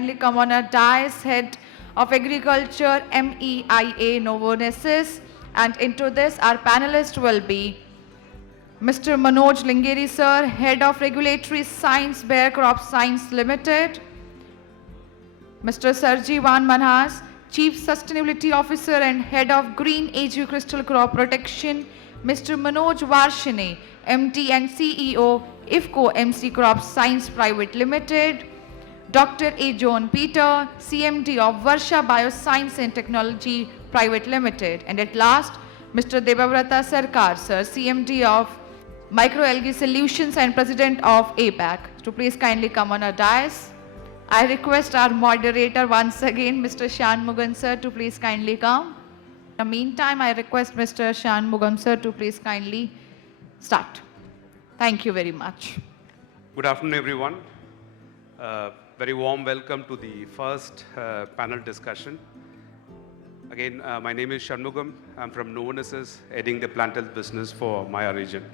kindly come on a dais, Head of Agriculture, MEIA Novonesis. And into this, our panelist will be Mr. Manoj Lingeri, sir, Head of Regulatory Science, Bayer Crop Science Limited. Mr. Sarjivan Manhas, Chief Sustainability Officer and Head of Green AG Crystal Crop Protection. Mr. Manoj Varshine, MD and CEO, IFCO MC Crop Science Private Limited. Dr. A. John Peter, CMD of Varsha Bioscience and Technology Private Limited. And at last, Mr. Debavrata Sarkar, sir, CMD of Microalgae Solutions and President of APAC, to please kindly come on a dais. I request our moderator once again, Mr. Shanmugam sir, to please kindly come. In the meantime, I request Mr. Shanmugam sir to please kindly start. Thank you very much. Good afternoon, everyone. Very warm welcome to the first panel discussion. Again, my name is Shanmugam. I'm from Novonesis, heading the plant health business for Maya region.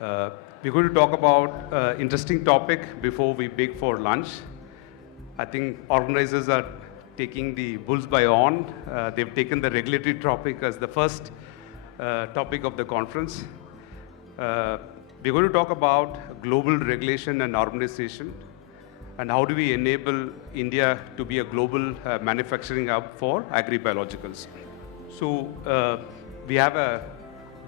We're going to talk about interesting topic before we break for lunch. I think organizers are taking the bulls by horn. They've taken the regulatory topic as the first topic of the conference. We're going to talk about global regulation and harmonization and how do we enable India to be a global manufacturing hub for agri-biologicals. So we have a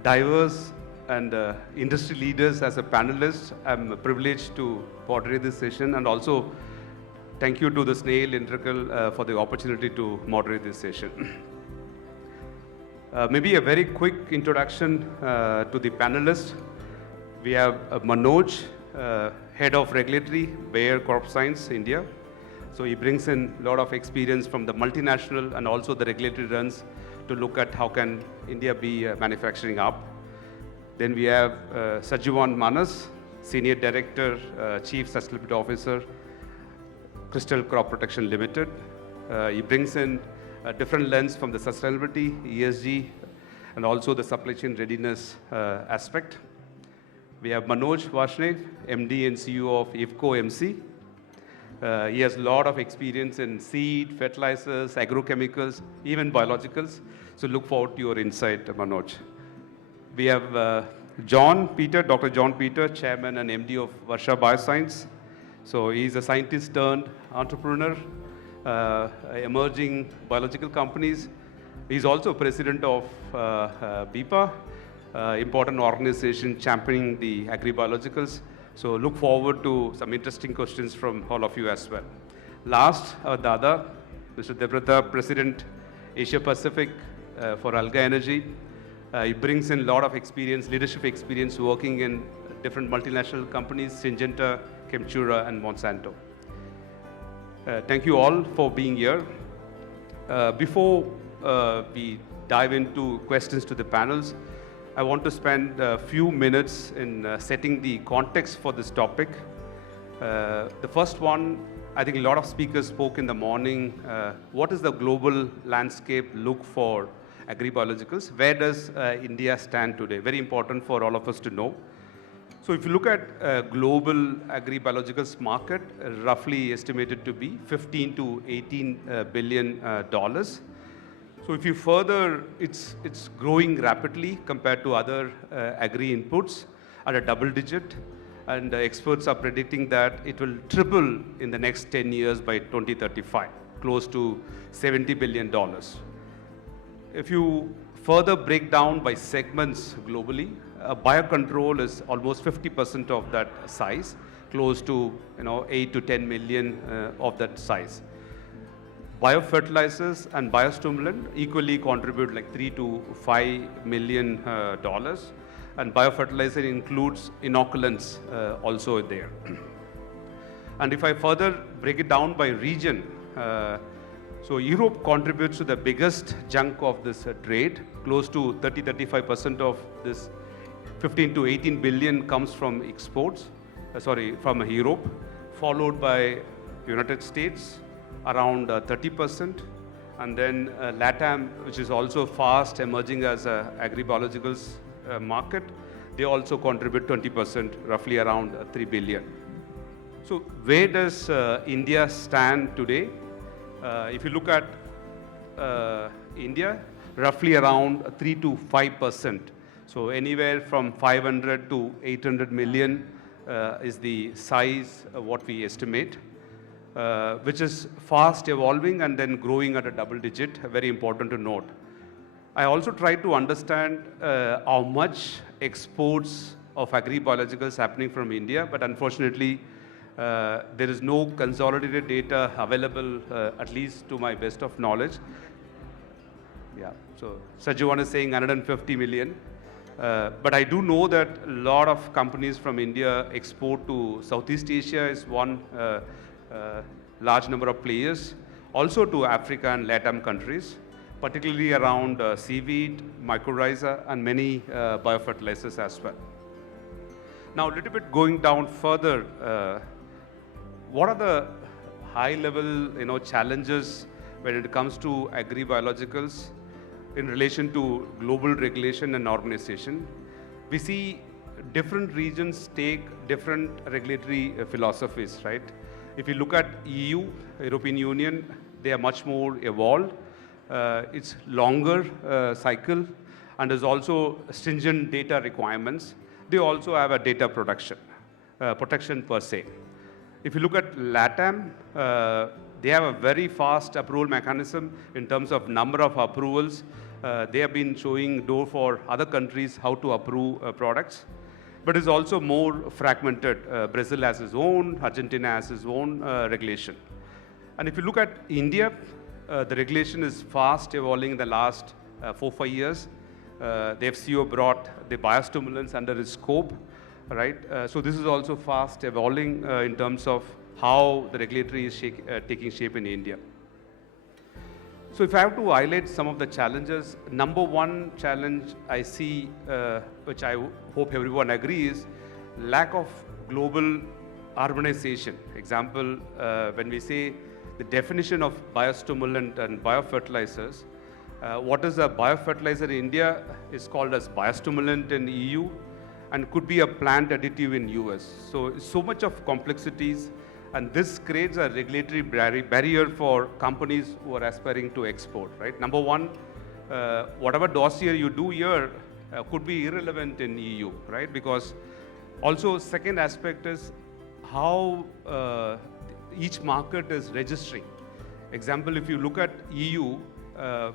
diverse and industry leaders as a panelist. I'm privileged to moderate this session, and also thank you to the Snail Integral for the opportunity to moderate this session. Maybe a very quick introduction to the panelists. We have Manoj, Head of Regulatory, Bayer Crop Science, India. So he brings in a lot of experience from the multinational and also the regulatory runs to look at how can India be a manufacturing hub. Then we have Sarjivan Manhas, Senior Director, Chief Sustainability Officer, Crystal Crop Protection Limited. He brings in a different lens from the sustainability, ESG, and also the supply chain readiness aspect. We have Manoj Varshine, MD and CEO of IFCO MC. He has a lot of experience in seed, fertilizers, agrochemicals, even biologicals. So look forward to your insight, Manoj. We have John Peter, Dr. John Peter, Chairman and MD of Varsha Bioscience. So he's a scientist turned entrepreneur, emerging biological companies. He's also president of BIPA, important organization championing the agri-biologicals. So look forward to some interesting questions from all of you as well. Last, Dada, Mr. Debavrata, President, Asia Pacific for Alga Energy. He brings in a lot of experience, leadership experience, working in different multinational companies, Syngenta, Chemtura, and Monsanto. Thank you all for being here. Before we dive into questions to the panels, I want to spend a few minutes in setting the context for this topic. The first one, I think a lot of speakers spoke in the morning. What is the global landscape look for agri-biologicals? Where does India stand today? Very important for all of us to know. So if you look at global agri-biologicals market, roughly estimated to be $15 to $18 billion. So if you further, it's growing rapidly compared to other agri inputs at a double digit, and experts are predicting that it will triple in the next 10 years by 2035, close to $70 billion. If you further break down by segments globally, biocontrol is almost 50% of that size, close to 8 to 10 million of that size. Biofertilizers and biostimulant equally contribute like $3 to $5 million, and biofertilizer includes inoculants also there. And if I further break it down by region, so Europe contributes to the biggest chunk of this trade. Close to 30-35% of this 15 to 18 billion comes from exports, from Europe, followed by United States, around 30%, and then LATAM, which is also fast emerging as a agri-biologicals market, they also contribute 20%, roughly around 3 billion. So where does India stand today? If you look at India, roughly around 3 to 5%. So anywhere from 500 to 800 million is the size of what we estimate, which is fast evolving and then growing at a double digit, very important to note. I also tried to understand how much exports of agri-biologicals happening from India, but unfortunately, there is no consolidated data available, at least to my best of knowledge. Yeah, so Sajivan is saying 150 million. But I do know that a lot of companies from India export to Southeast Asia is one large number of players, also to Africa and LATAM countries, particularly around seaweed, mycorrhiza, and many biofertilizers as well. Now, a little bit going down further, what are the high-level challenges when it comes to agri-biologicals in relation to global regulation and organization? We see different regions take different regulatory philosophies, right? If you look at EU, European Union, they are much more evolved. It's longer cycle, and there's also stringent data requirements. They also have a data protection per se. If you look at LATAM, they have a very fast approval mechanism in terms of number of approvals. They have been showing door for other countries how to approve products. But it's also more fragmented. Brazil has its own, Argentina has its own regulation. And if you look at India, the regulation is fast evolving in the last 4-5 years. The FCO brought the biostimulants under its scope, right? So this is also fast evolving in terms of how the regulatory is taking shape in India. So if I have to highlight some of the challenges, number one challenge I see, which I hope everyone agrees, is lack of global harmonization. Example, when we say the definition of biostimulant and biofertilizers, what is a biofertilizer in India is called as biostimulant in EU and could be a plant additive in US. So much of complexities, and this creates a regulatory barrier for companies who are aspiring to export, right? Number one, whatever dossier you do here could be irrelevant in EU, right? Because also second aspect is how each market is registering. Example, if you look at EU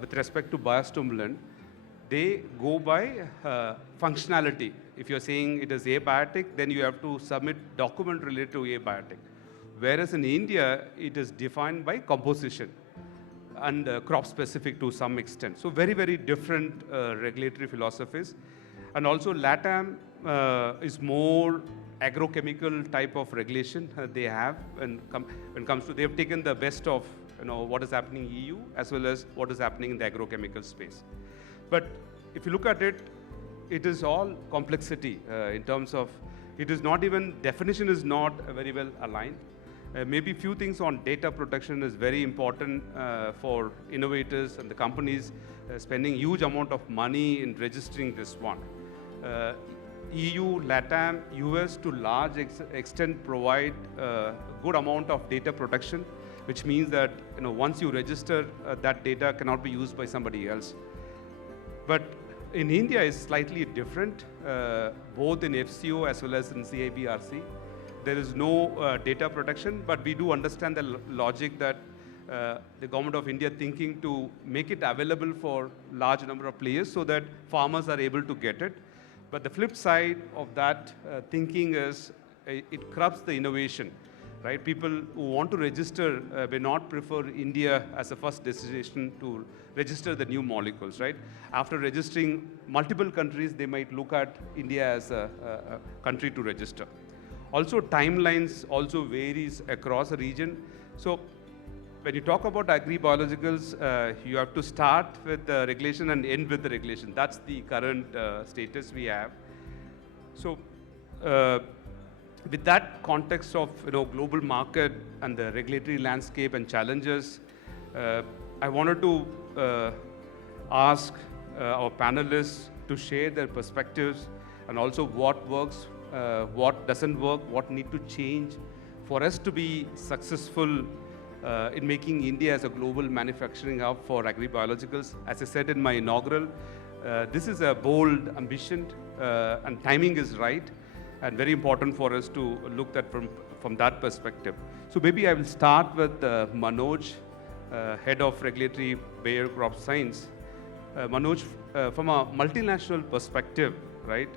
with respect to biostimulant, they go by functionality. If you're saying it is abiotic, then you have to submit document related to abiotic. Whereas in India, it is defined by composition and crop specific to some extent. So very, very different regulatory philosophies. And also LATAM is more agrochemical type of regulation they have when it comes to, they've taken the best of what is happening in EU as well as what is happening in the agrochemical space. But if you look at it, it is all complexity in terms of, it is not even, definition is not very well aligned. Maybe few things on data protection is very important for innovators and the companies spending huge amount of money in registering this one. EU, LATAM, US to large extent provide a good amount of data protection, which means that once you register, that data cannot be used by somebody else. But in India, it's slightly different, both in FCO as well as in CIBRC. There is no data protection, but we do understand the logic that the government of India thinking to make it available for large number of players so that farmers are able to get it. But the flip side of that thinking is it corrupts the innovation, right? People who want to register may not prefer India as a first destination to register the new molecules, right? After registering multiple countries, they might look at India as a country to register. Also, timelines also varies across a region. So when you talk about agri-biologicals, you have to start with the regulation and end with the regulation. That's the current status we have. So with that context of global market and the regulatory landscape and challenges, I wanted to ask our panelists to share their perspectives and also what works, what doesn't work, what need to change for us to be successful in making India as a global manufacturing hub for agribiologicals, as I said in my inaugural, this is a bold ambition and timing is right and very important for us to look at from that perspective. So maybe I will start with Manoj, Head of Regulatory Bayer Crop Science. Manoj, from a multinational perspective, right,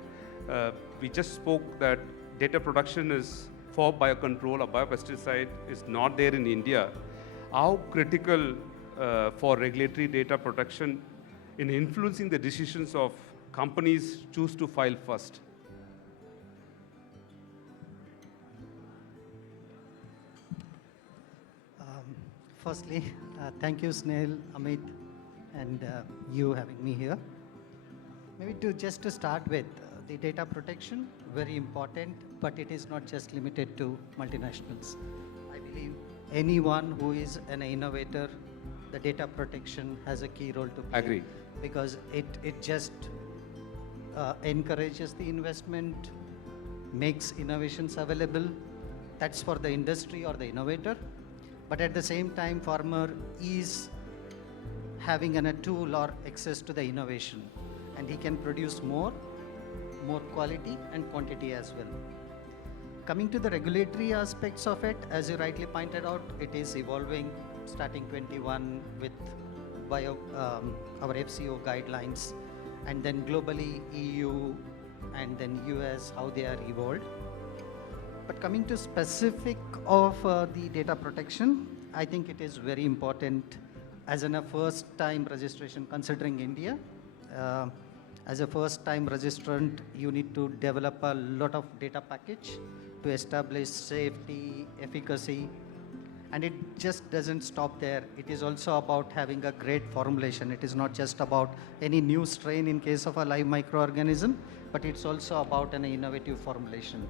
we just spoke that data production is for biocontrol or biopesticide is not there in India. How critical for regulatory data protection in influencing the decisions of companies choose to file first? Firstly, thank you, Snail, Amit, and you having me here. Maybe just to start with, the data protection, very important, but it is not just limited to multinationals. I believe anyone who is an innovator, the data protection has a key role to play. Agree. Because it just encourages the investment, makes innovations available. That's for the industry or the innovator. But at the same time, farmer is having a tool or access to the innovation, and he can produce more quality and quantity as well. Coming to the regulatory aspects of it, as you rightly pointed out, it is evolving starting 21 with our FCO guidelines, and then globally EU and then US, how they are evolved. But coming to specific of the data protection, I think it is very important as a first time registration, considering India. As a first time registrant, you need to develop a lot of data package to establish safety, efficacy, and it just doesn't stop there. It is also about having a great formulation. It is not just about any new strain in case of a live microorganism, but it's also about an innovative formulation.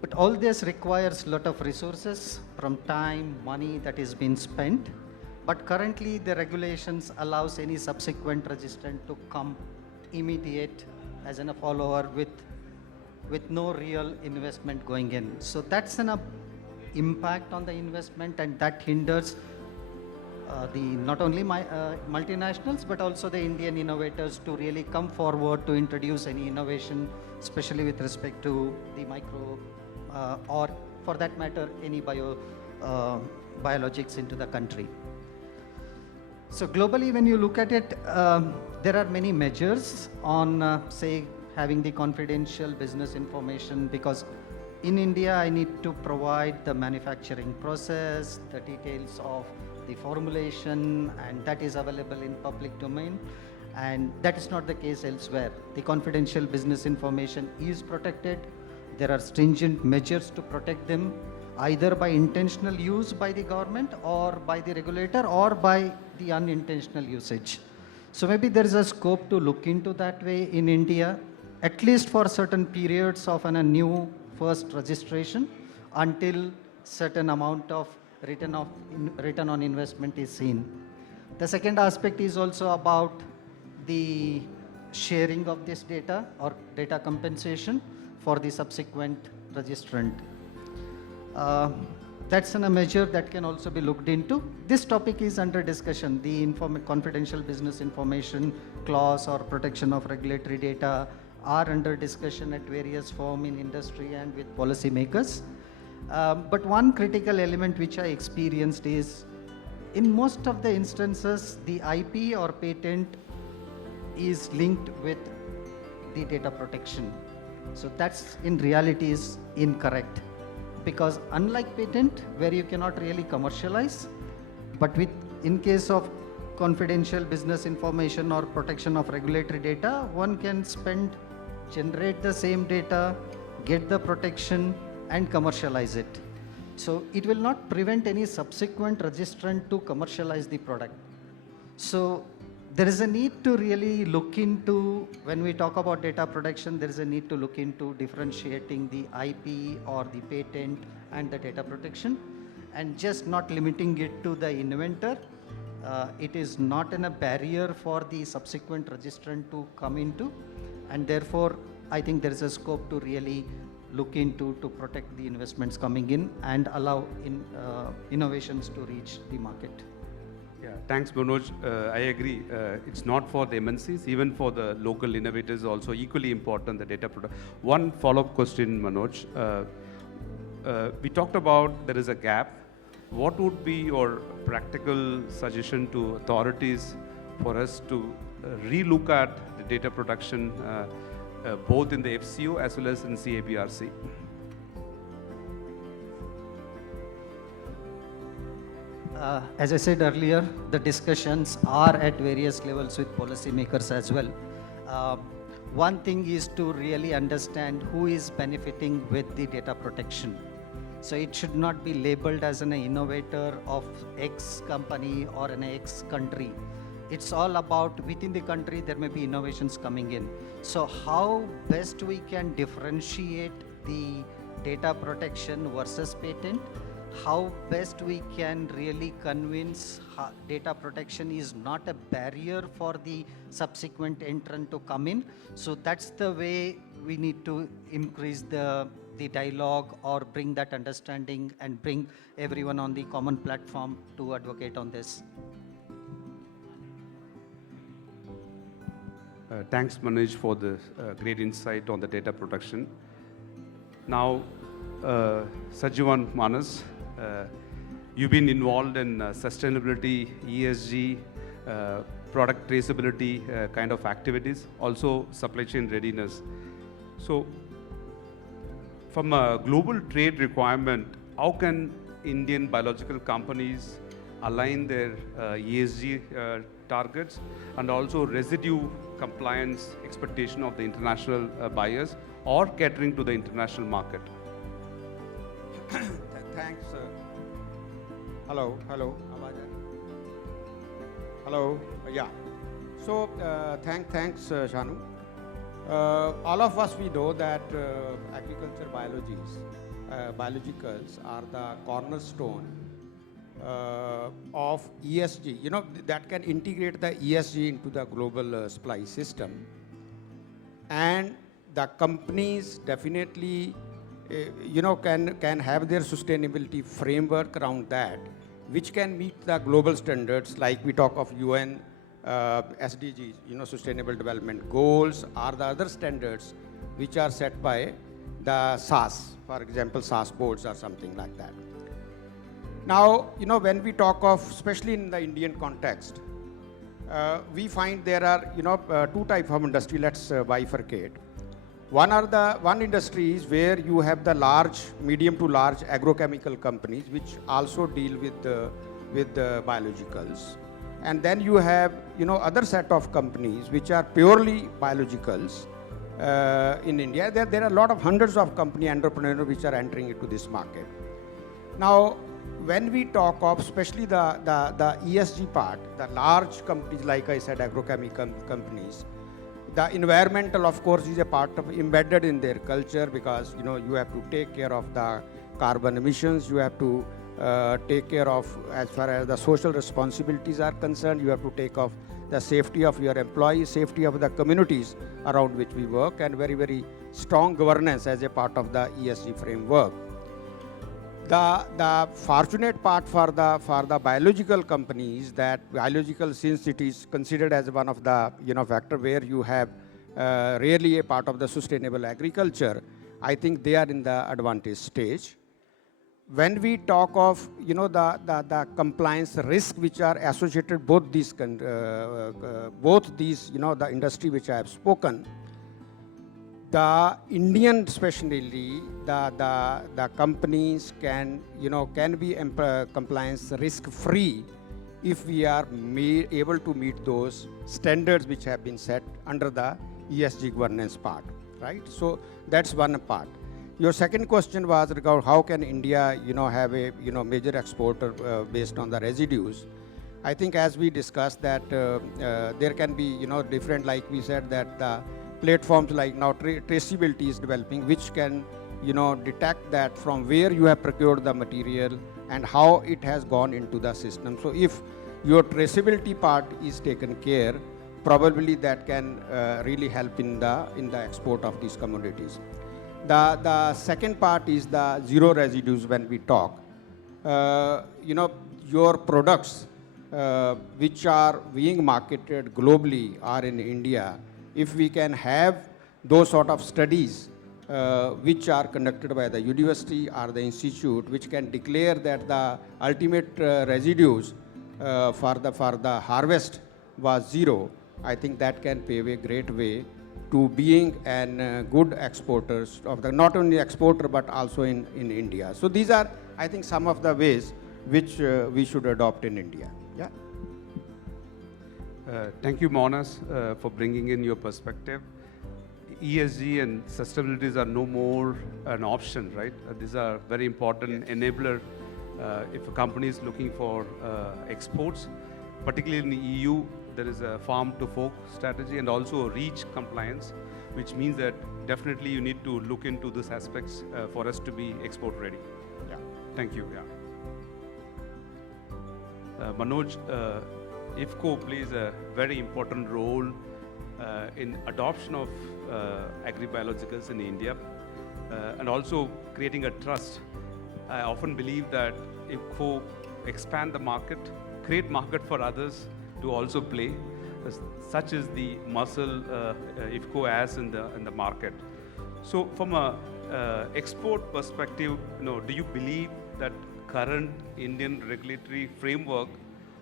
But all this requires a lot of resources from time, money that is being spent. But currently the regulations allows any subsequent registrant to come immediate as a follower with no real investment going in. So that's an impact on the investment, and that hinders the not only multinationals but also the Indian innovators to really come forward to introduce any innovation, especially with respect to the micro or for that matter any biologics into the country. So globally, when you look at it, there are many measures on say having the confidential business information, because in India I need to provide the manufacturing process, the details of the formulation, and that is available in public domain, and that is not the case elsewhere. The confidential business information is protected. There are stringent measures to protect them, either by intentional use by the government or by the regulator or by the unintentional usage. So maybe there is a scope to look into that way in India, at least for certain periods of a new first registration until certain amount of return on investment is seen. The second aspect is also about the sharing of this data or data compensation for the subsequent registrant. That's a measure that can also be looked into. This topic is under discussion. The confidential business information clause or protection of regulatory data are under discussion at various forms in industry and with policymakers. But one critical element which I experienced is, in most of the instances, the IP or patent is linked with the data protection. So that's in reality is incorrect, because unlike patent where you cannot really commercialize, but in case of confidential business information or protection of regulatory data, one can generate the same data, get the protection and commercialize it. So it will not prevent any subsequent registrant to commercialize the product. So there is a need to really look into, when we talk about data protection, there is a need to look into differentiating the IP or the patent and the data protection, and just not limiting it to the inventor. It is not a barrier for the subsequent registrant to come into, and therefore I think there is a scope to really look into to protect the investments coming in and allow innovations to reach the market. Yeah, thanks, Manoj. I agree. It's not for the MNCs, even for the local innovators, also equally important, the data product. One follow-up question, Manoj. We talked about there is a gap. What would be your practical suggestion to authorities for us to relook at the data production, both in the FCO as well as in CABRC? As I said earlier, the discussions are at various levels with policymakers as well. One thing is to really understand who is benefiting with the data protection. So it should not be labeled as an innovator of X company or an X country. It's all about within the country there may be innovations coming in. So how best we can differentiate the data protection versus patent, how best we can really convince data protection is not a barrier for the subsequent entrant to come in. So that's the way we need to increase the dialogue or bring that understanding and bring everyone on the common platform to advocate on this. Thanks, Manoj, for the great insight on the data protection. Now, Sajivan Manas, you've been involved in sustainability, ESG, product traceability kind of activities, also supply chain readiness. So, from a global trade requirement, how can Indian biological companies align their ESG targets and also residue compliance expectation of the international buyers or catering to the international market? Thanks. Hello. Hello. Yeah. So thanks, Shanu. All of us, we know that agriculture biologicals are the cornerstone of ESG. You know, that can integrate the ESG into the global supply system. And the companies definitely, can have their sustainability framework around that, which can meet the global standards, like we talk of UN SDGs, Sustainable Development Goals, are the other standards which are set by the SAS, for example, SAS boards or something like that. Now, when we talk of, especially in the Indian context, we find there are, two types of industry. Let's bifurcate. One industry is where you have the medium to large agrochemical companies, which also deal with the biologicals. And then you have, other set of companies which are purely biologicals in India. There are a lot of hundreds of company entrepreneurs which are entering into this market. Now, when we talk of especially the ESG part, the large companies, like I said, agrochemical companies, the environmental, of course, is a part of embedded in their culture, because, you have to take care of the carbon emissions, you have to take care of, as far as the social responsibilities are concerned, you have to take off the safety of your employees, safety of the communities around which we work, and very, very strong governance as a part of the ESG framework. The fortunate part for the biological companies, that biological, since it is considered as one of the factor where you have really a part of the sustainable agriculture, I think they are in the advantage stage. When we talk of the compliance risk which are associated both these the industry which I have spoken, the Indian, especially the companies can be compliance risk free if we are able to meet those standards which have been set under the ESG governance part, right? So that's one part. Your second question was regarding how can India have a major exporter based on the residues. I think, as we discussed, that there can be different, like we said, that the platforms like now traceability is developing, which can detect that from where you have procured the material and how it has gone into the system. So if your traceability part is taken care, probably that can really help in the export of these commodities. The second part is the zero residues when we talk. Your products which are being marketed globally or in India, if we can have those sort of studies which are conducted by the university or the institute, which can declare that the ultimate residues for the harvest was zero, I think that can pave a great way to being an good exporters of the, not only exporter but also in India. So these are, I think, some of the ways which we should adopt in India. Yeah. Thank you, Monas, for bringing in your perspective. ESG and sustainability are no more an option, right? These are very important enabler if a company is looking for exports, particularly in the EU. There is a farm to fork strategy and also a reach compliance, which means that definitely you need to look into these aspects for us to be export ready. Yeah. Thank you. Yeah. Manoj, IFCO plays a very important role in adoption of agribiologicals in India and also creating a trust. I often believe that IFCO expand the market, create market for others to also play. Such is the muscle IFCO has in the market. So from a export perspective, do you believe that current Indian regulatory framework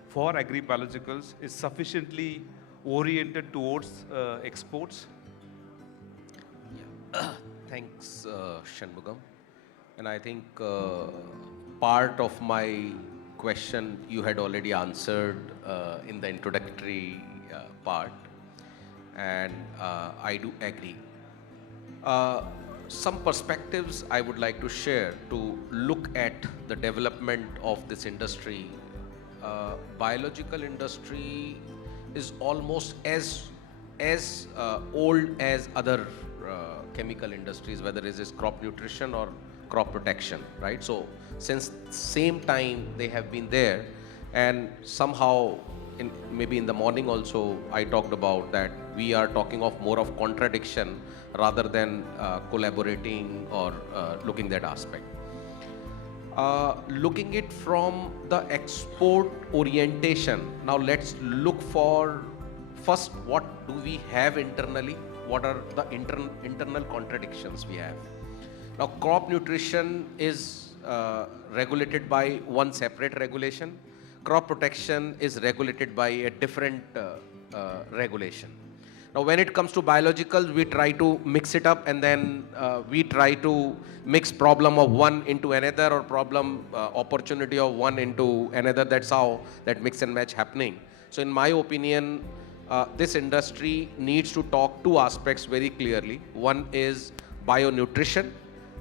for agribiologicals is sufficiently oriented towards exports? Yeah. Thanks, Shanmugam. And I think part of my question you had already answered in the introductory part, and I do agree. Some perspectives I would like to share to look at the development of this industry. Biological industry is almost as old as other chemical industries, whether it is crop nutrition or crop protection, right? So since same time they have been there, and somehow maybe in the morning also I talked about that we are talking of more of contradiction rather than collaborating or looking that aspect. Looking it from the export orientation, now let's look for first what do we have internally, what are the internal contradictions we have. Now crop nutrition is regulated by one separate regulation, crop protection is regulated by a different regulation. Now when it comes to biologicals, we try to mix it up, and then we try to mix problem of one into another or problem opportunity of one into another. That's how that mix and match happening. So in my opinion, this industry needs to talk two aspects very clearly. One is bionutrition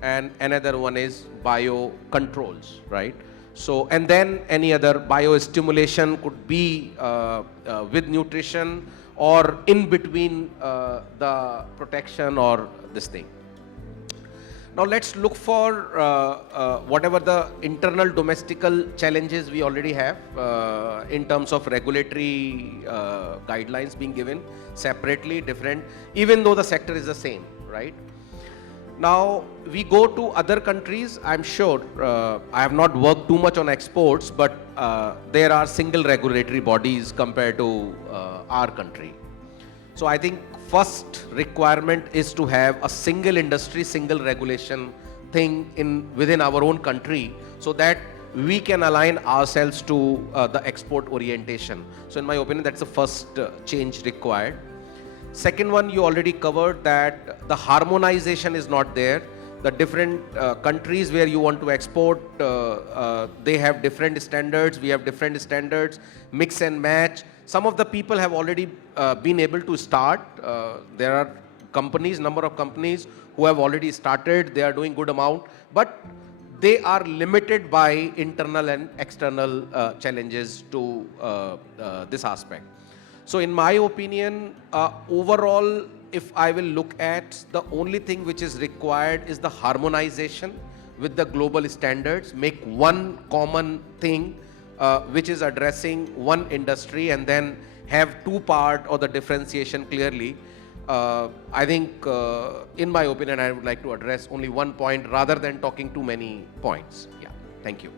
and another one is biocontrols, right? So, and then any other biostimulation could be with nutrition or in between the protection or this thing. Now let's look for whatever the internal domestical challenges we already have in terms of regulatory guidelines being given separately, different, even though the sector is the same, right? Now we go to other countries. I'm sure I have not worked too much on exports, but there are single regulatory bodies compared to our country. So I think first requirement is to have a single industry, single regulation thing within our own country, so that we can align ourselves to the export orientation. So in my opinion, that's the first change required. Second one, you already covered that the harmonization is not there. The different countries where you want to export, they have different standards, we have different standards, mix and match. Some of the people have already been able to start. There are companies, number of companies who have already started, they are doing good amount, but they are limited by internal and external challenges to this aspect. So in my opinion, overall, if I will look at, the only thing which is required is the harmonization with the global standards, make one common thing which is addressing one industry, and then have two part or the differentiation clearly. I think, in my opinion, I would like to address only one point rather than talking too many points. Yeah, thank you.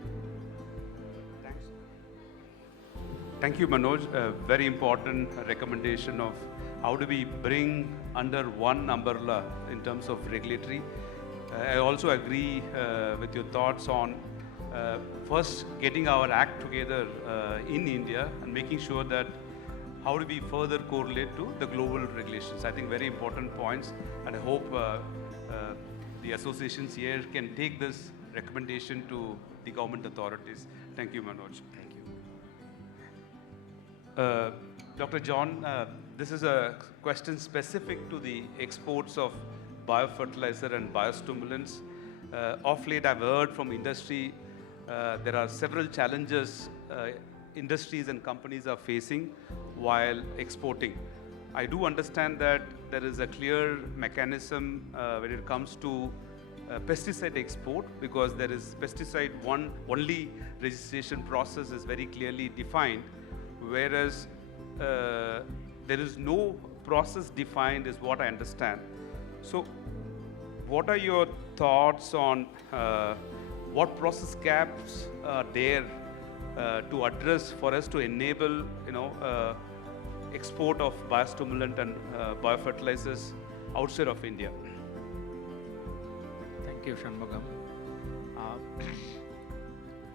Thank you, Manoj. A very important recommendation of how do we bring under one umbrella in terms of regulatory. I also agree with your thoughts on first getting our act together in India and making sure that how do we further correlate to the global regulations. I think very important points, and I hope the associations here can take this recommendation to the government authorities. Thank you, Manoj. Thank you. Dr. John, this is a question specific to the exports of biofertilizer and biostimulants. Of late, I've heard from industry there are several challenges industries and companies are facing while exporting. I do understand that there is a clear mechanism when it comes to pesticide export, because there is pesticide only registration process is very clearly defined, whereas there is no process defined is what I understand. So what are your thoughts on what process gaps are there to address for us to enable, export of biostimulant and biofertilizers outside of India? Thank you, Shanmugam.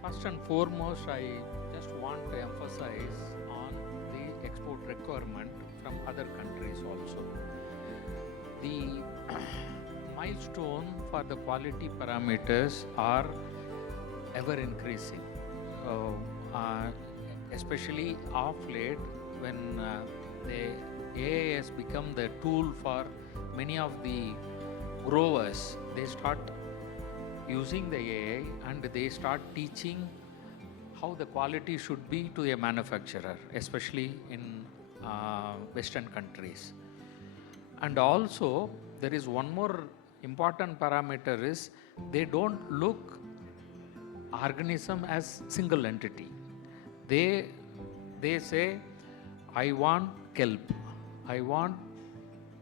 First and foremost, I just want to emphasize on the export requirement from other countries also. The milestone for the quality parameters are ever increasing. Especially of late, when the AI has become the tool for many of the growers, they start using the AI and they start teaching how the quality should be to a manufacturer, especially in Western countries. And also, there is one more important parameter is they don't look organism as single entity. They say, I want kelp, I want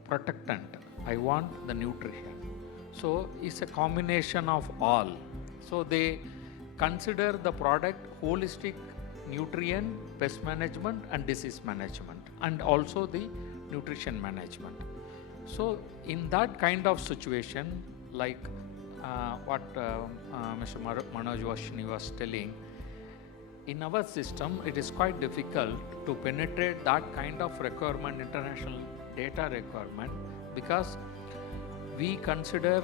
protectant, I want the nutrition. So it's a combination of all. So they consider the product holistic nutrient, pest management and disease management, and also the nutrition management. So in that kind of situation, like what Mr. Manoj Vashni was telling, in our system, it is quite difficult to penetrate that kind of requirement, international data requirement, because we consider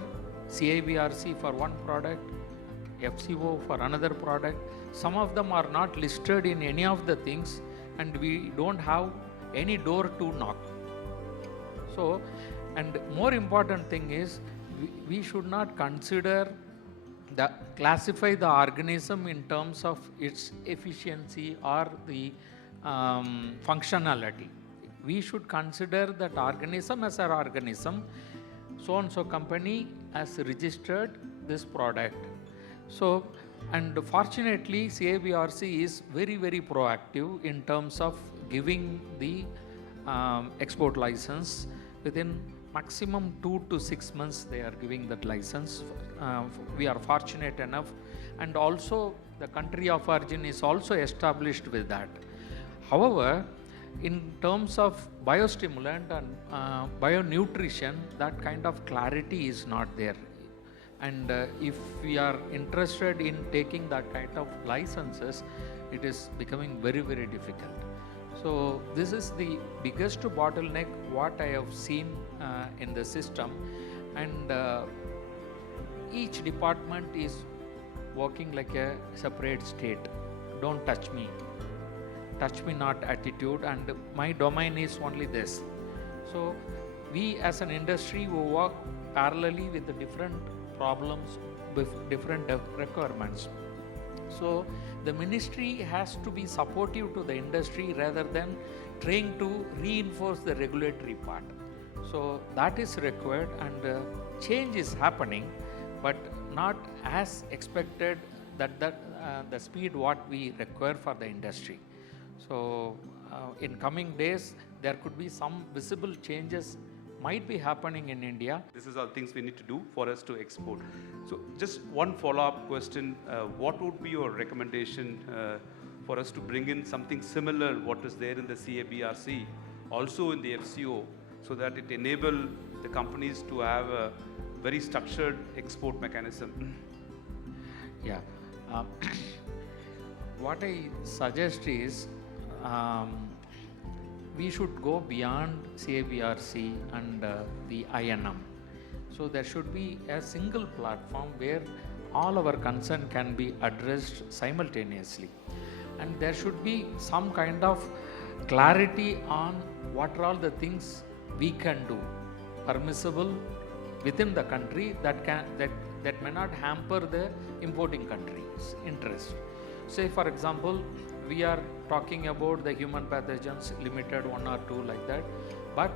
CIBRC for one product, FCO for another product. Some of them are not listed in any of the things, and we don't have any door to knock. So, and more important thing is, we should not consider classify the organism in terms of its efficiency or the functionality. We should consider that organism as an organism. So and so company has registered this product. So, and fortunately CIBRC is very, very proactive in terms of giving the export license. Within maximum 2 to 6 months they are giving that license. We are fortunate enough, and also the country of origin is also established with that. However, in terms of biostimulant and bionutrition, that kind of clarity is not there. And if we are interested in taking that kind of licenses, it is becoming very, very difficult. So this is the biggest bottleneck what I have seen in the system, and each department is working like a separate state. Don't touch me not attitude, and my domain is only this. So we as an industry will work parallelly with the different problems, with different requirements. So the ministry has to be supportive to the industry rather than trying to reinforce the regulatory part. So that is required, and change is happening, but not as expected that the speed what we require for the industry. So in coming days, there could be some visible changes might be happening in India. This is all things we need to do for us to export. So just one follow-up question, what would be your recommendation for us to bring in something similar what is there in the CABRC, also in the FCO, so that it enable the companies to have a very structured export mechanism? Yeah. Uh, what I suggest is we should go beyond CABRC and the INM. So there should be a single platform where all our concern can be addressed simultaneously. And there should be some kind of clarity on what are all the things we can do permissible within the country that may not hamper the importing country's interest. Say for example, we are talking about the human pathogens, limited 1 or 2 like that, but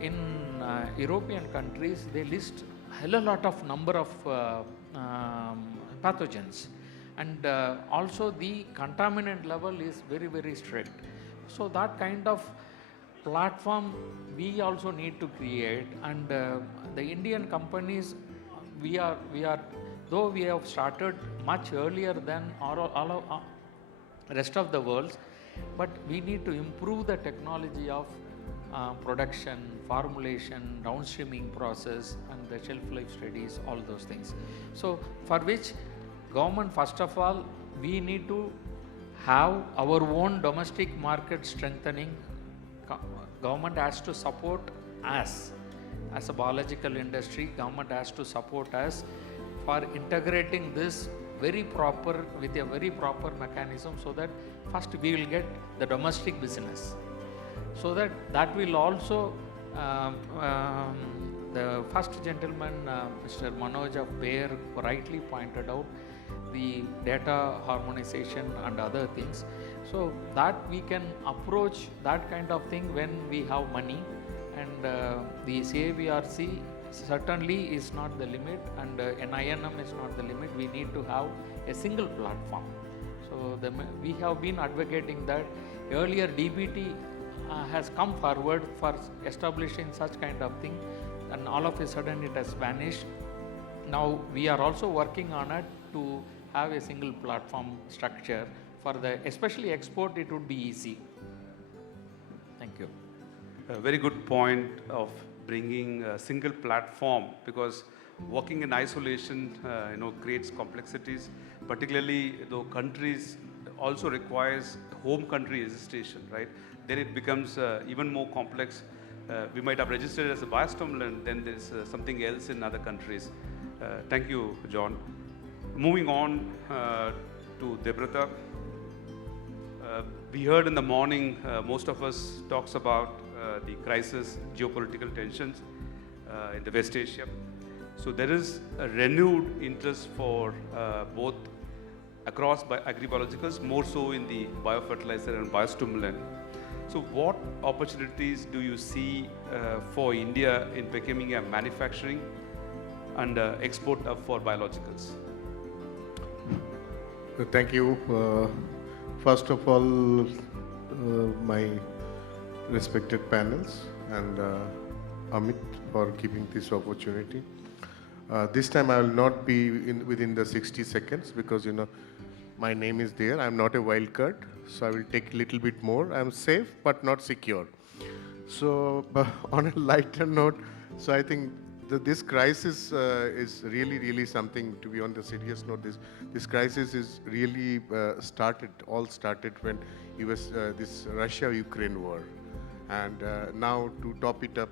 in European countries they list a lot of number of pathogens, and also the contaminant level is very strict. So that kind of platform we also need to create, and the Indian companies, we are though we have started much earlier than all rest of the world, but we need to improve the technology of production, formulation, downstreaming process, and the shelf life studies, all those things. So for which government, first of all, we need to have our own domestic market strengthening. Government has to support us as a biological industry. Government has to support us for integrating this very proper, with a very proper mechanism, so that first we will get the domestic business, so that will also the first gentleman, Mr. Manoj of Bayer, rightly pointed out the data harmonization and other things, so that we can approach that kind of thing when we have money. And the CABRC certainly is not the limit, and NINM is not the limit. We need to have a single platform. So we have been advocating that. Earlier DBT has come forward for establishing such kind of thing, and all of a sudden it has vanished. Now we are also working on it to have a single platform structure for the, especially export, it would be easy. Thank you. A very good point of bringing a single platform, because working in isolation creates complexities, particularly though countries also requires home country registration, right? Then it becomes even more complex. We might have registered as a biostimulant, then there's something else in other countries. Thank you, John. Moving on to Debrata. We heard in the morning, most of us talks about the crisis, geopolitical tensions in the West Asia. So there is a renewed interest for both across agribiologicals, more so in the biofertilizer and biostimulant. So what opportunities do you see for India in becoming a manufacturing and export hub for biologicals? Thank you. First of all, my respected panels and Amit for giving this opportunity. This time I will not be within the 60 seconds because my name is there. I'm not a wild card, so I will take a little bit more. I'm safe but not secure. So on a lighter note, so I think this crisis is really something. To be on the serious note, this crisis is really started when this Russia-Ukraine war, and now to top it up,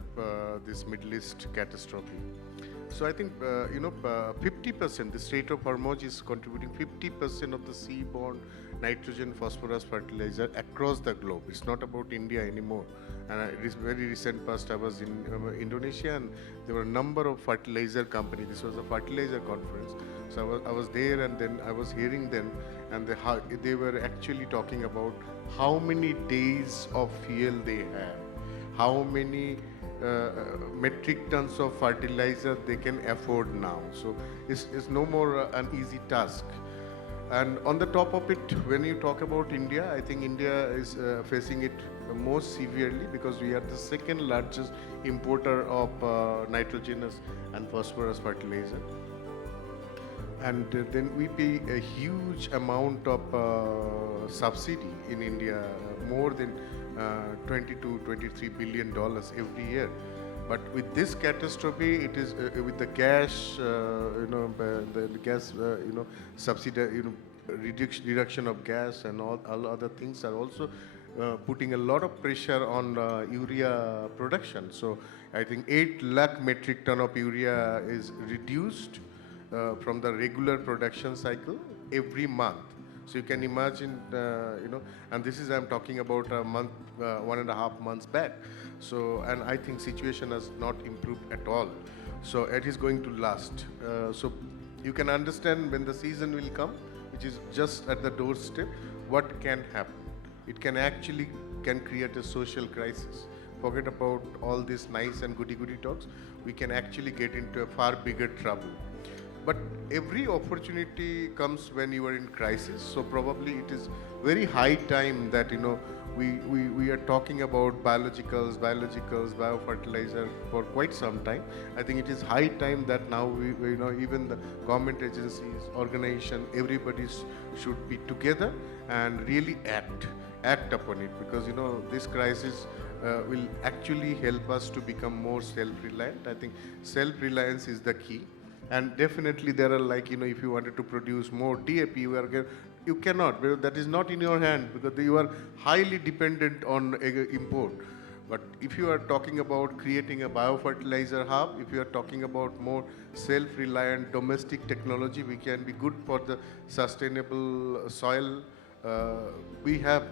this Middle East catastrophe. So I think 50%, the state of Hormuz is contributing 50% of the seaborne nitrogen phosphorus fertilizer across the globe. It's not about India anymore. And it is very recent past, I was in Indonesia, and there were a number of fertilizer companies. This was a fertilizer conference. So I was there, and then I was hearing them, and they were actually talking about how many days of fuel they have, how many metric tons of fertilizer they can afford now. So it's no more an easy task. And on the top of it, when you talk about India, I think India is facing it most severely because we are the second largest importer of nitrogenous and phosphorus fertilizer. And then we pay a huge amount of subsidy in India, more than 20 to 23 billion dollars every year. But with this catastrophe, it is with the gas, the gas, subsidy, reduction of gas and all other things are also putting a lot of pressure on urea production. So I think 8 lakh metric ton of urea is reduced from the regular production cycle every month. So you can imagine, and this is I'm talking about a month, 1.5 months back. So, and I think situation has not improved at all. So it is going to last. So you can understand when the season will come, which is just at the doorstep, what can happen. It can actually create a social crisis. Forget about all these nice and goody talks. We can actually get into a far bigger trouble. But every opportunity comes when you are in crisis. So probably it is very high time that we are talking about biologicals, biofertilizer for quite some time. I think it is high time that now we even the government agencies, organization, everybody should be together and really act upon it, because this crisis will actually help us to become more self-reliant. I think self-reliance is the key. And definitely there are if you wanted to produce more DAP, you cannot, because that is not in your hand, because you are highly dependent on import. But if you are talking about creating a biofertilizer hub, if you are talking about more self-reliant domestic technology, we can be good for the sustainable soil. We have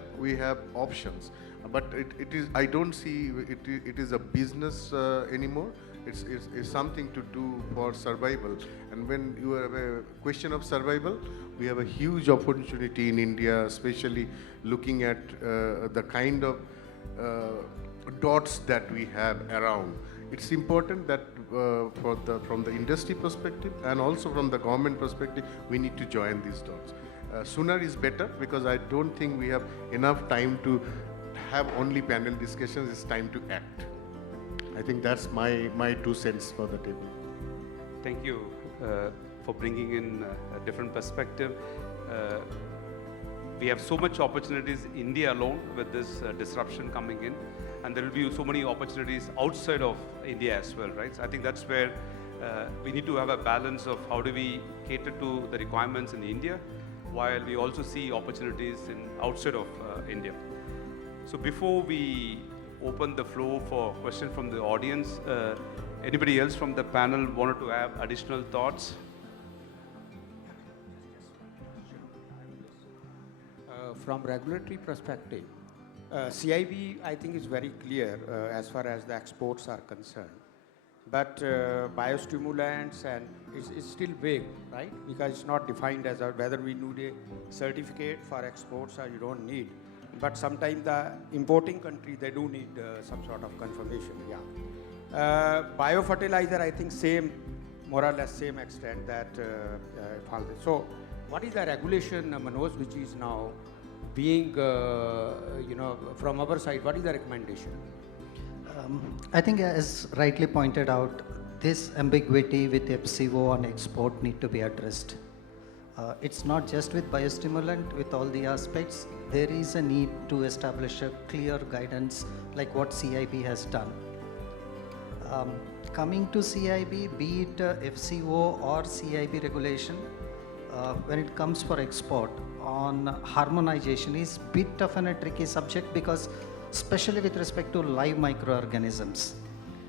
options, but it is, I don't see it is a business anymore. It's something to do for survival. And when you have a question of survival, we have a huge opportunity in India, especially looking at the kind of dots that we have around. It's important that from the industry perspective and also from the government perspective, we need to join these dots. Sooner is better, because I don't think we have enough time to have only panel discussions. It's time to act. I think that's my 2 cents for the table. Thank you for bringing in a different perspective. We have so much opportunities in India alone with this disruption coming in, and there will be so many opportunities outside of India as well, right? So I think that's where we need to have a balance of how do we cater to the requirements in India, while we also see opportunities in outside of India. So before we open the floor for questions from the audience, anybody else from the panel wanted to have additional thoughts? From regulatory perspective, CIB I think is very clear as far as the exports are concerned. But biostimulants and it's still vague, right? Because it's not defined as whether we need a certificate for exports or you don't need. But sometimes the importing country, they do need some sort of confirmation, yeah. Biofertilizer, I think more or less same extent that so what is the regulation, Manoj, which is now being, from our side, what is the recommendation? I think, as rightly pointed out, this ambiguity with FCO on export need to be addressed. It's not just with biostimulant, with all the aspects. There is a need to establish a clear guidance like what CIB has done. Coming to CIB, be it FCO or CIB regulation, when it comes for export, on harmonization is a bit of a tricky subject, because especially with respect to live microorganisms,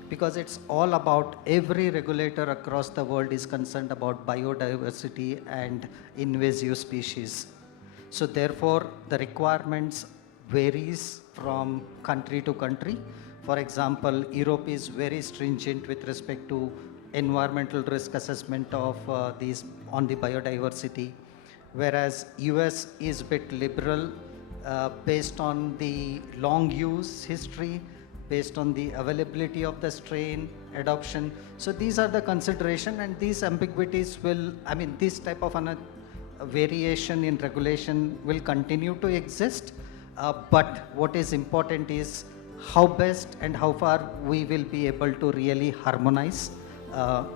because it's all about every regulator across the world is concerned about biodiversity and invasive species. So therefore, the requirements varies from country to country. For example, Europe is very stringent with respect to environmental risk assessment of these on the biodiversity, whereas US is a bit liberal based on the long use history, based on the availability of the strain, adoption. So these are the consideration, and these ambiguities will, this type of variation in regulation will continue to exist. But what is important is how best and how far we will be able to really harmonize.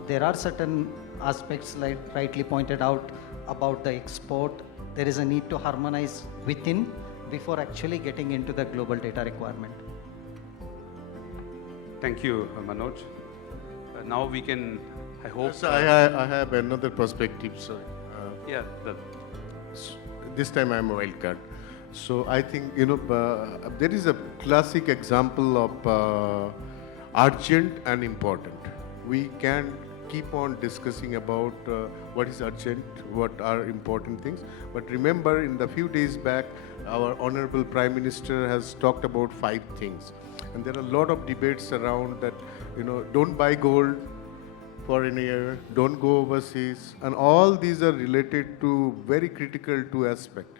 There are certain aspects, like rightly pointed out, about the export. There is a need to harmonize within before actually getting into the global data requirement. Thank you, Manoj. Now we can, I hope. So I have another perspective, sorry. Yeah, This time I'm a wild card. So I think, there is a classic example of urgent and important. We can keep on discussing about what is urgent, what are important things. But remember, in the few days back, our Honorable Prime Minister has talked about 5 things. And there are a lot of debates around that, don't buy gold for an year, don't go overseas, and all these are related to very critical 2 aspects.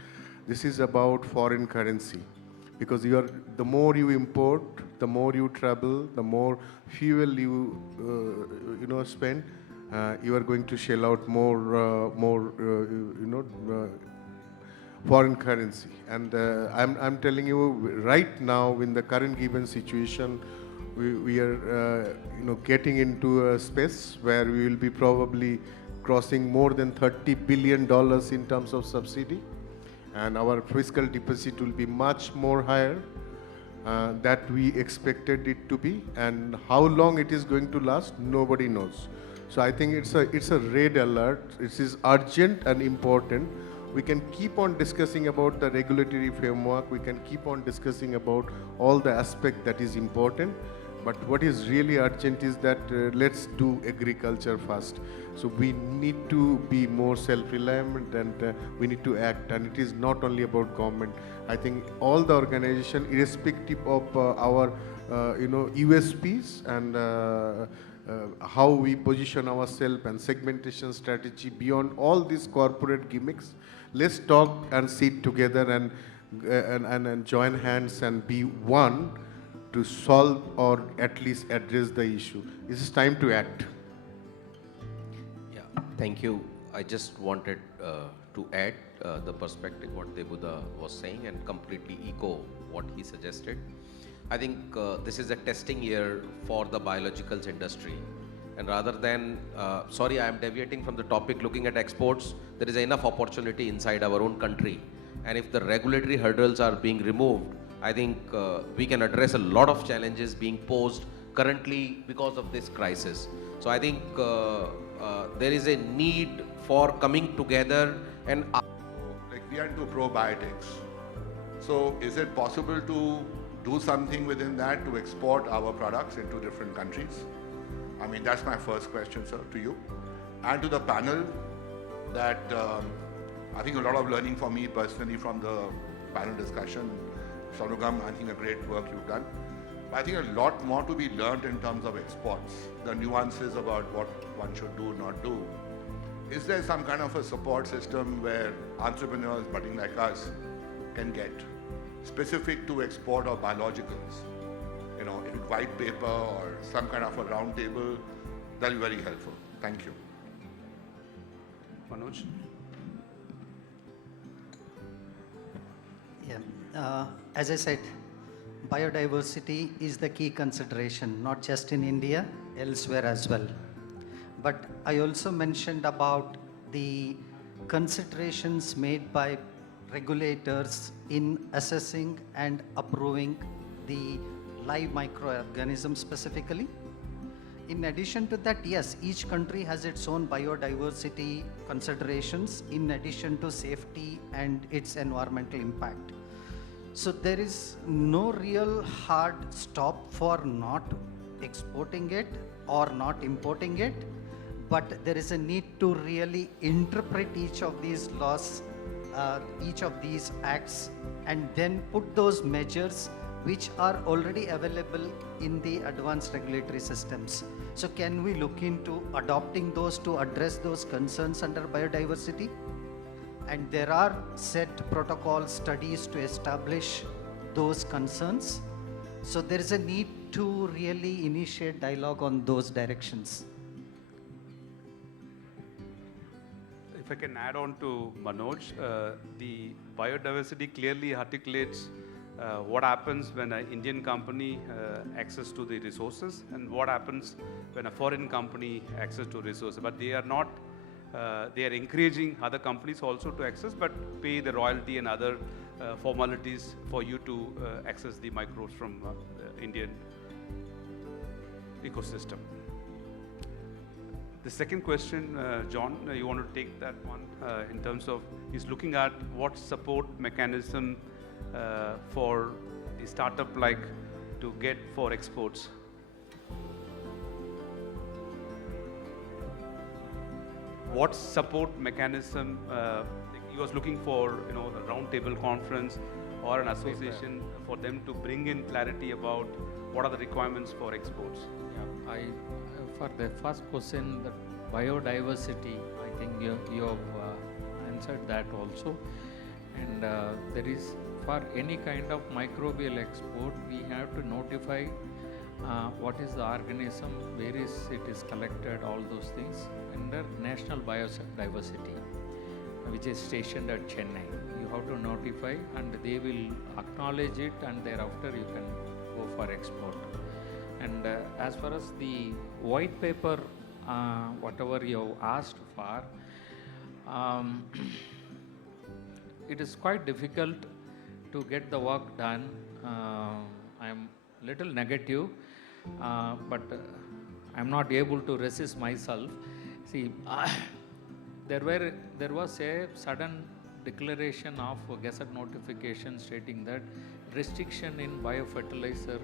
This is about foreign currency, because the more you import, the more you travel, the more fuel you spend, you are going to shell out more foreign currency. And I'm telling you, right now in the current given situation, we are getting into a space where we will be probably crossing more than $30 billion in terms of subsidy, and our fiscal deficit will be much more higher that we expected it to be. And how long it is going to last, nobody knows. So I think it's a red alert. It is urgent and important. We can keep on discussing about the regulatory framework. We can keep on discussing about all the aspect that is important. But what is really urgent is that let's do agriculture first. So we need to be more self-reliant, and we need to act. And it is not only about government. I think all the organization, irrespective of our USPs and how we position ourselves and segmentation strategy beyond all these corporate gimmicks, let's talk and sit together and join hands and be one to solve or at least address the issue. It is time to act. Yeah, thank you. I just wanted to add the perspective what Debuda was saying and completely echo what he suggested. I think this is a testing year for the biologicals industry. And rather than, sorry, I am deviating from the topic looking at exports, there is enough opportunity inside our own country. And if the regulatory hurdles are being removed, I think we can address a lot of challenges being posed currently because of this crisis. So I think there is a need for coming together and like we are into probiotics. So is it possible to do something within that to export our products into different countries? I mean, that's my first question, sir, to you. And to the panel, that I think a lot of learning for me personally from the panel discussion. Sonogam, I think a great work you've done. But I think a lot more to be learned in terms of exports, the nuances about what one should do, not do. Is there some kind of a support system where entrepreneurs, budding like us, can get specific to export of biologicals? If it's white paper or some kind of a round table, that'll be very helpful. Thank you. Manoj? Yeah. As I said, biodiversity is the key consideration, not just in India, elsewhere as well. But I also mentioned about the considerations made by regulators in assessing and approving the live microorganisms specifically. In addition to that, yes, each country has its own biodiversity considerations in addition to safety and its environmental impact. So there is no real hard stop for not exporting it or not importing it, but there is a need to really interpret each of these laws, each of these acts, and then put those measures which are already available in the advanced regulatory systems. So can we look into adopting those to address those concerns under biodiversity? And there are set protocol studies to establish those concerns. So there is a need to really initiate dialogue on those directions. If I can add on to Manoj, the biodiversity clearly articulates What happens when an Indian company access to the resources, and what happens when a foreign company access to resources. But they are not, they are encouraging other companies also to access, but pay the royalty and other formalities for you to access the microbes from the Indian ecosystem. The second question, John, you want to take that one in terms of, he's looking at what support mechanism for the startup like to get for exports. What support mechanism he was looking for, you know, a round table conference or an association for them to bring in clarity about what are the requirements for exports? Yeah, for the first question, the biodiversity, I think you have answered that also. And there is, for any kind of microbial export, we have to notify what is the organism, where is it is collected, all those things, under National Biodiversity, which is stationed at Chennai. You have to notify and they will acknowledge it, and thereafter you can go for export. And as far as the white paper, whatever you have asked for, it is quite difficult to get the work done. I am little negative, but I'm not able to resist myself. See, there was a sudden declaration of a Gazette notification stating that restriction in biofertilizer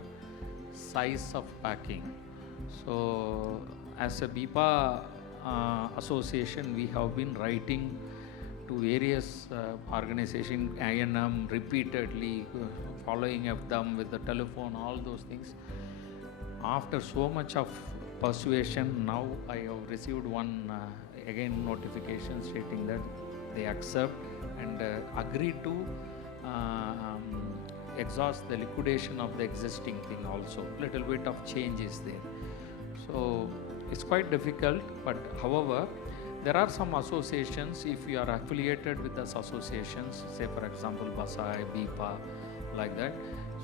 size of packing. So, as a BIPA association, we have been writing to various organizations, INM, repeatedly following up them with the telephone, all those things. After so much of persuasion, now I have received one again notification stating that they accept and agree to exhaust the liquidation of the existing thing also. Little bit of change is there. So it's quite difficult, but however, there are some associations, if you are affiliated with those associations, say for example BASAI, BIPA, like that,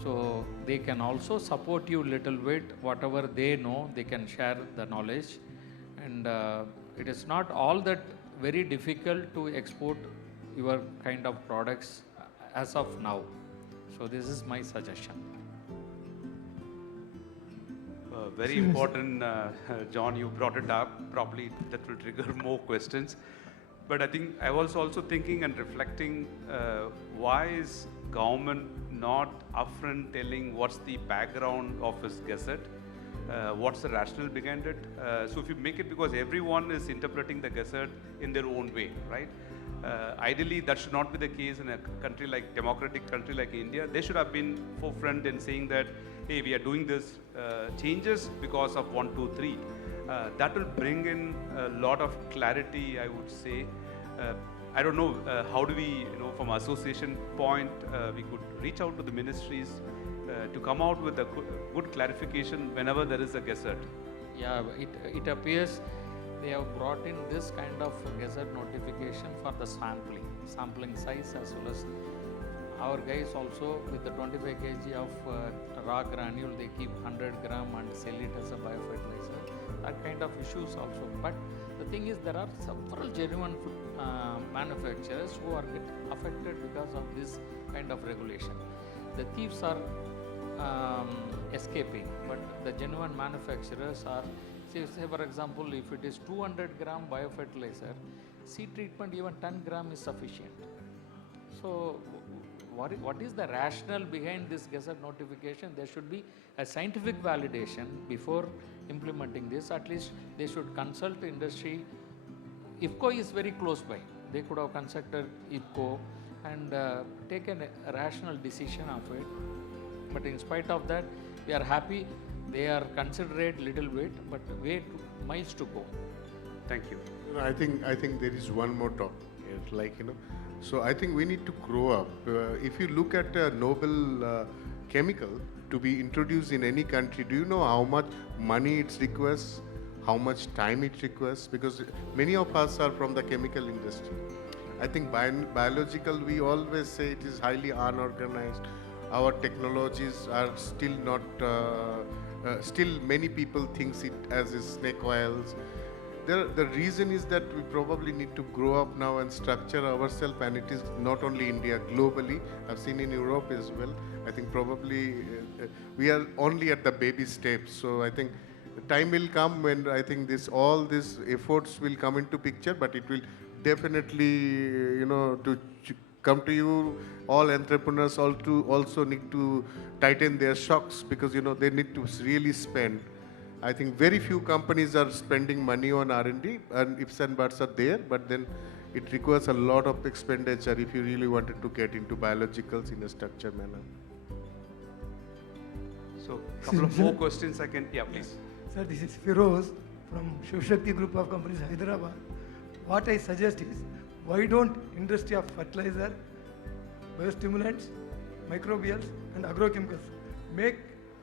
so they can also support you little bit, whatever they know, they can share the knowledge. And it is not all that very difficult to export your kind of products as of now. So this is my suggestion. Very important, John, you brought it up. Probably that will trigger more questions. But I think I was also thinking and reflecting, why is government not upfront telling what's the background of his gazette? What's the rationale behind it? So if you make it, because everyone is interpreting the gazette in their own way, right? Ideally, that should not be the case in a country like democratic country like India. They should have been forefront in saying that, hey, we are doing this changes because of 1, 2, 3. That will bring in a lot of clarity, I would say. I don't know, how do we, from association point, we could reach out to the ministries to come out with a good clarification whenever there is a gazette. Yeah, it appears they have brought in this kind of gazette notification for the sampling size, as well as our guys also with the 25 kg of raw granule, they keep 100 gram and sell it as a biofertilizer. That kind of issues also. But the thing is, there are several genuine manufacturers who are affected because of this kind of regulation. The thieves are escaping, but the genuine manufacturers are, say for example, if it is 200 gram biofertilizer, seed treatment even 10 gram is sufficient. So what is the rationale behind this gazette notification? There should be a scientific validation before implementing this. At least they should consult industry. IFCO is very close by. They could have consulted IFCO and taken a rational decision of it. But in spite of that, we are happy. They are considerate little bit, but miles to go. Thank you. I think there is one more topic. It's like, so I think we need to grow up. If you look at a noble chemical to be introduced in any country, do you know how much money it requires, how much time it requires? Because many of us are from the chemical industry. I think biological, we always say it is highly unorganized. our technologies are still not, still many people thinks it as is snake oils. The reason is that we probably need to grow up now and structure ourselves, and it is not only India, globally. I've seen in Europe as well. I think probably we are only at the baby steps. So I think the time will come when I think all these efforts will come into picture, but it will definitely, come to you. All entrepreneurs also need to tighten their shocks, because they need to really spend. I think very few companies are spending money on R&D, and ifs and buts are there, but then it requires a lot of expenditure if you really wanted to get into biologicals in a structured manner. So, a couple of more questions I can, yeah, please. Sir, this is Firoz from Shivshakti Group of Companies, Hyderabad. What I suggest is, why don't industry of fertilizer, biostimulants, microbials and agrochemicals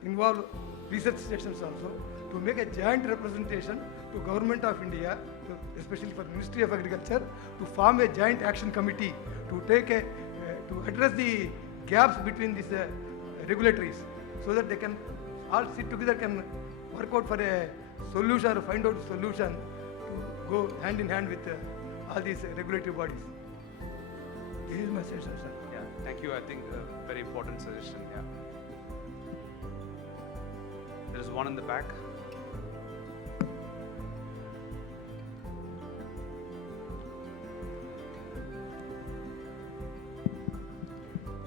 involve research stations also to make a joint representation to Government of India, especially for Ministry of Agriculture, to form a joint action committee to to address the gaps between these regulatories, so that they can all sit together, can work out for a solution or find out a solution to go hand in hand with all these regulatory bodies. This is my suggestion, sir. Yeah, thank you. I think a very important suggestion. Yeah. There is one in the back.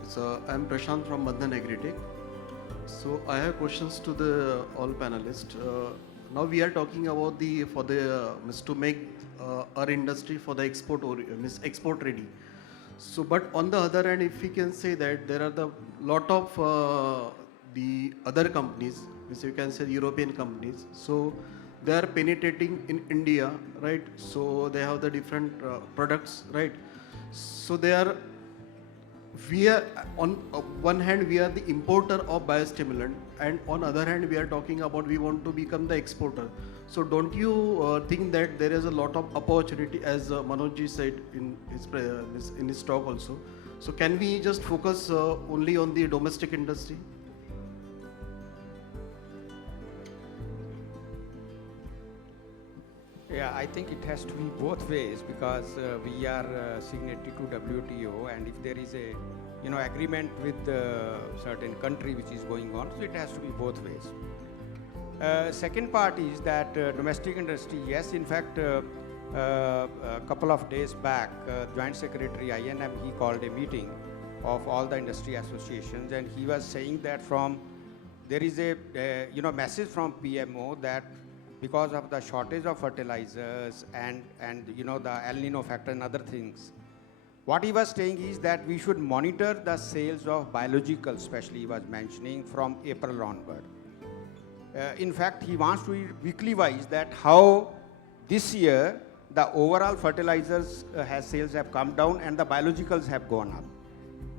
So I'm Prashant from Bandhan Agritech. So I have questions to the all panelists. Now we are talking about to make our industry for the export ready. So, but on the other hand, if we can say that there are the lot of the other companies, you can say European companies. So they are penetrating in India, right? So they have the different products, right? So we are on one hand we are the importer of biostimulant, and on other hand we are talking about we want to become the exporter. So don't you think that there is a lot of opportunity, as Manojji said in his talk also? So can we just focus only on the domestic industry? Yeah, I think it has to be both ways, because we are signatory to WTO, and if there is a agreement with certain country which is going on, so it has to be both ways. Second part is that domestic industry, yes, in fact, a couple of days back, Joint Secretary INM, he called a meeting of all the industry associations, and he was saying that there is a message from PMO that because of the shortage of fertilizers and the El Nino factor and other things, what he was saying is that we should monitor the sales of biologicals, especially he was mentioning, from April onward. In fact, he wants to weekly wise that how this year the overall fertilizers sales have come down and the biologicals have gone up.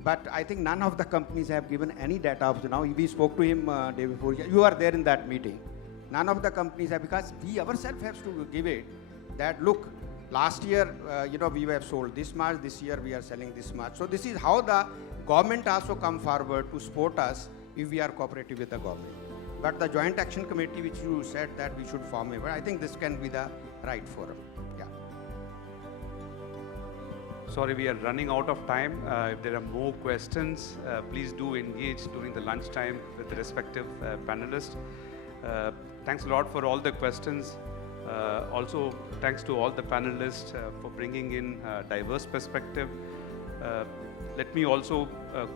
But I think none of the companies have given any data up to now. We spoke to him day before. You are there in that meeting. None of the companies have, because we ourselves have to give it that, look, last year, we have sold this much, this year we are selling this much. So this is how the government also come forward to support us if we are cooperative with the government. But the Joint Action Committee, which you said that we should form, I think this can be the right forum. Yeah. Sorry, we are running out of time. If there are more questions, please do engage during the lunchtime with the respective panelists. Thanks a lot for all the questions. Also, thanks to all the panelists for bringing in diverse perspective. Let me also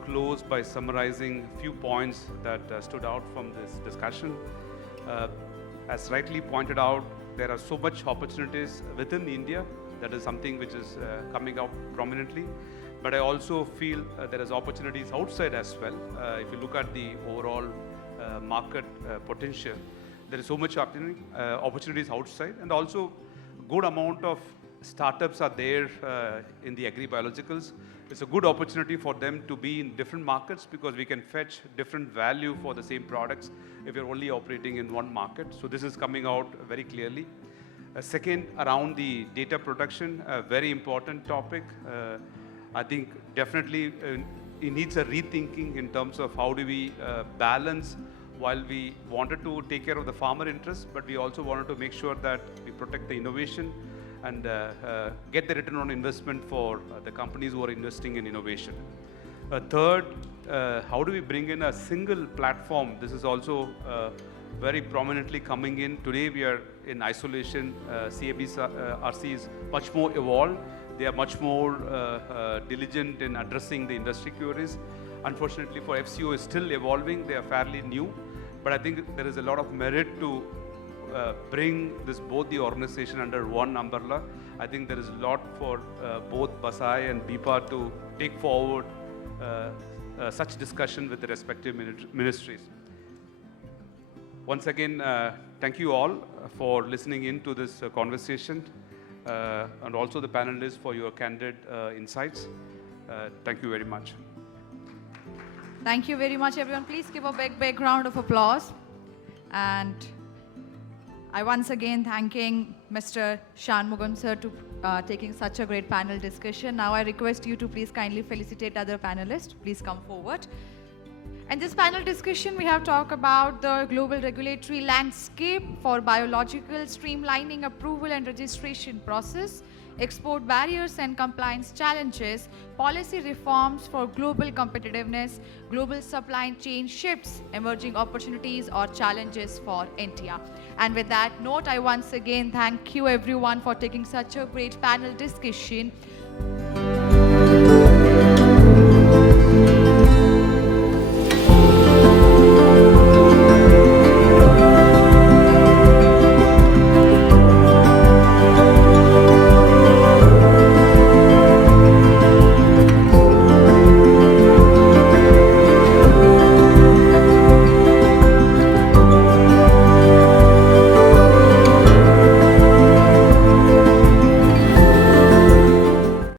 close by summarizing a few points that stood out from this discussion. As rightly pointed out, there are so much opportunities within India. That is something which is coming out prominently. But I also feel there is opportunities outside as well. If you look at the overall market potential, there is so much opportunities outside, and also good amount of startups are there in the agri-biologicals. It's a good opportunity for them to be in different markets, because we can fetch different value for the same products if you're only operating in one market. So this is coming out very clearly. Second, around the data protection, a very important topic. I think definitely it needs a rethinking in terms of how do we balance, while we wanted to take care of the farmer interests, but we also wanted to make sure that we protect the innovation and get the return on investment for the companies who are investing in innovation. Third, how do we bring in a single platform? This is also very prominently coming in. Today we are in isolation. CABRC is much more evolved. They are much more diligent in addressing the industry queries. Unfortunately for FCO is still evolving. They are fairly new. But I think there is a lot of merit to bring both the organization under one umbrella. I think there is a lot for both BASAI and BIPA to take forward such discussion with the respective ministries. Once again, thank you all for listening in to this conversation, and also the panelists for your candid insights. Thank you very much. Thank you very much, everyone. Please give a big round of applause. And I once again thanking Mr. Shanmugam sir to taking such a great panel discussion. Now I request you to please kindly felicitate other panelists. Please come forward. In this panel discussion, we have talked about the global regulatory landscape for biological streamlining approval and registration process, export barriers and compliance challenges, policy reforms for global competitiveness, global supply chain shifts, emerging opportunities or challenges for India. And with that note, I once again thank you everyone for taking such a great panel discussion.